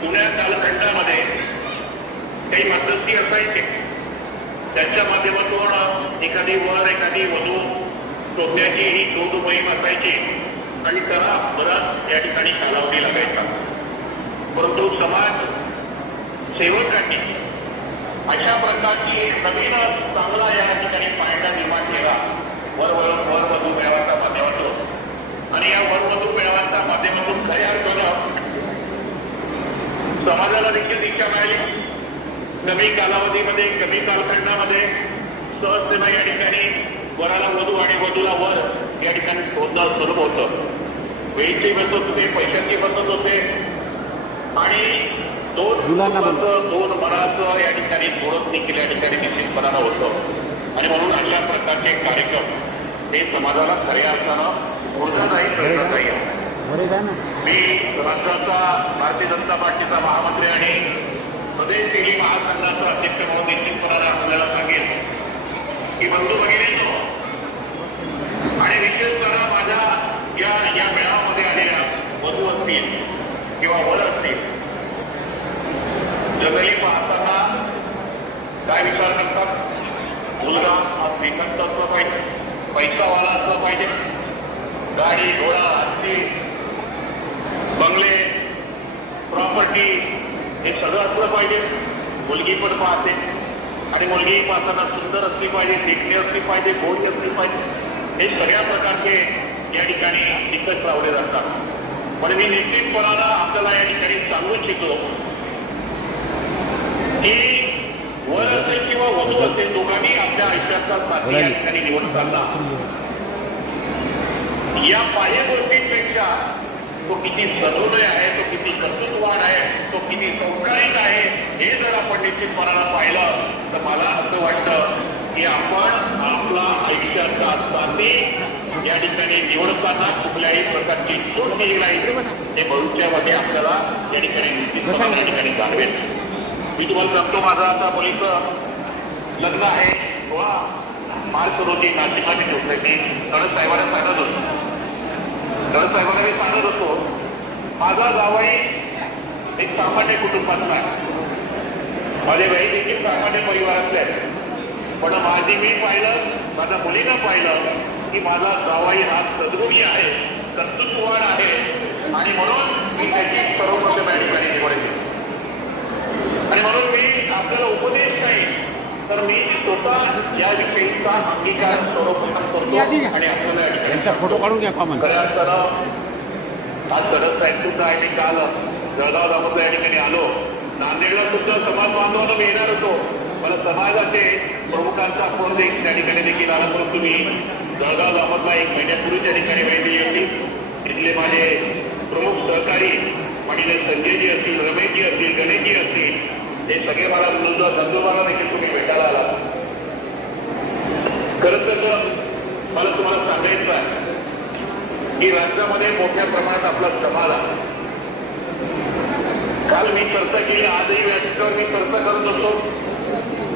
पुण्या कालखंडामध्ये काही मध्यस्थी असायचे त्यांच्या माध्यमातून एखादी वर एखादी वधू शोधण्याची ही शोध मोहीम असायची आणि त्याला बराच या ठिकाणी कालावधी लागायचा परंतु समाज सेवकांनी अशा प्रकारची एक नवीन चांगला या ठिकाणी फायदा निर्माण केला वर वर वर वधू समाजाला देखील दिशा मिळाली कमी कालावधीमध्ये कमी कालखंडामध्ये सहजतेनं या ठिकाणी वराला वधू आणि वधूला वर या ठिकाणी शोधणं सुलभ होतं. वेळची बसत होते पैशांची बसत होते. आणि दोन. कुटुंबाचं, दोन मनाचं या ठिकाणी जोडत देखील या ठिकाणी निश्चितपणानं होतं. आणि म्हणून अशा प्रकारचे कार्यक्रम हे समाजाला खऱ्या अर्थानं ऊर्जादायी प्रेरणादायी आहे मी राज्याचा भारतीय जनता पार्टीचा महामंत्री आणि प्रदेश केली महासंघाचा अध्यक्ष म्हणून निश्चितपणाने आपल्याला सांगेन की बंधू भगिनीनो आणि विशेषतः माझ्या या या मेळाव्यामध्ये आलेल्या वधू असतील किंवा वर असतील जनरली पाहताना काय विचार करतात? मुलगा हा श्रीमंत असला पाहिजे पैसावाला असला पाहिजे गाडी घोडा प्रॉपर्टी हे सगळं असलं पाहिजे. मुलगी पण पाहते. आणि मुलगी पाहताना सुंदर असली पाहिजे देखणी असली पाहिजे गोडी असली पाहिजे. हे सगळ्या प्रकारचे या ठिकाणी निकष लावले जातात. पण मी निश्चितपणानं आपल्याला या ठिकाणी सांगू इच्छितो की वर असेल किंवा वधू असेल दोघांनी आपल्या आयुष्याचा साथी या ठिकाणी निवडताना या बाह्य गोष्टींपेक्षा तो किती सदोदय आहे तो किती कर्तृत्ववान आहे तो किती संस्कारिक आहे हे जर आपण निश्चितपणाला पाहिलं तर मला असं वाटतं की आपण आपला आयुष्याचा साथी या ठिकाणी निवडताना कुठल्याही प्रकारची चूक केली नाही. हे भविष्यामध्ये आपल्याला या ठिकाणी निश्चितपणाने या ठिकाणी जाणवेल. मी तुम्हाला सांगतो माझं आता मुलीचं लग्न आहे. सोळा मार्च रोजी नाशिकला मी ठेवलंय मी साहेबांना सांगत होतो. गणेश साहेबांना मी सांगत होतो माझा जावाई एक सामान्य कुटुंबातला आहे. माझे बाई देखील सामान्य परिवारातले आहेत. पण माझी मी पाहिलं माझ्या मुलीनं पाहिलं की माझा जावाई हा सद्गुणी आहे कर्तृत्ववान आहे. आणि म्हणून मी त्याची सर्वप्रथम या ठिकाणी निवड आणि म्हणून मी आपल्याला उप तर मी स्वतः या विषयीचा अंगीकार सर्वप्रथम करतो. आणि आपल्याला या ठिकाणी त्यांचा फोटो. काढून घ्या खऱ्या अर्थानं आज सरस साहेब सुद्धा आहे मी काल जळगाव दामोदर या ठिकाणी आलो. नांदेडला सुद्धा समाज बांधवांना मी येणार होतो. मला समाजाचे प्रमुखांचा फोन देखील त्या ठिकाणी देखील आला परंतु मी जळगाव दामोदरला एक महिन्यापूर्वी त्या ठिकाणी भेट दिली होती. इथले माझे प्रमुख सहकारी म्हणजे संजयजी असतील रमेशजी असतील हे सगळे मला बंधू बंधुमाला देखील तुम्ही भेटायला आला खरं तर मला तुम्हाला सांगायचं आहे की राज्यामध्ये मोठ्या प्रमाणात आपला समाज आहे. काल मी चर्चा केली आजही व्यासपीठावर मी चर्चा करत असतो.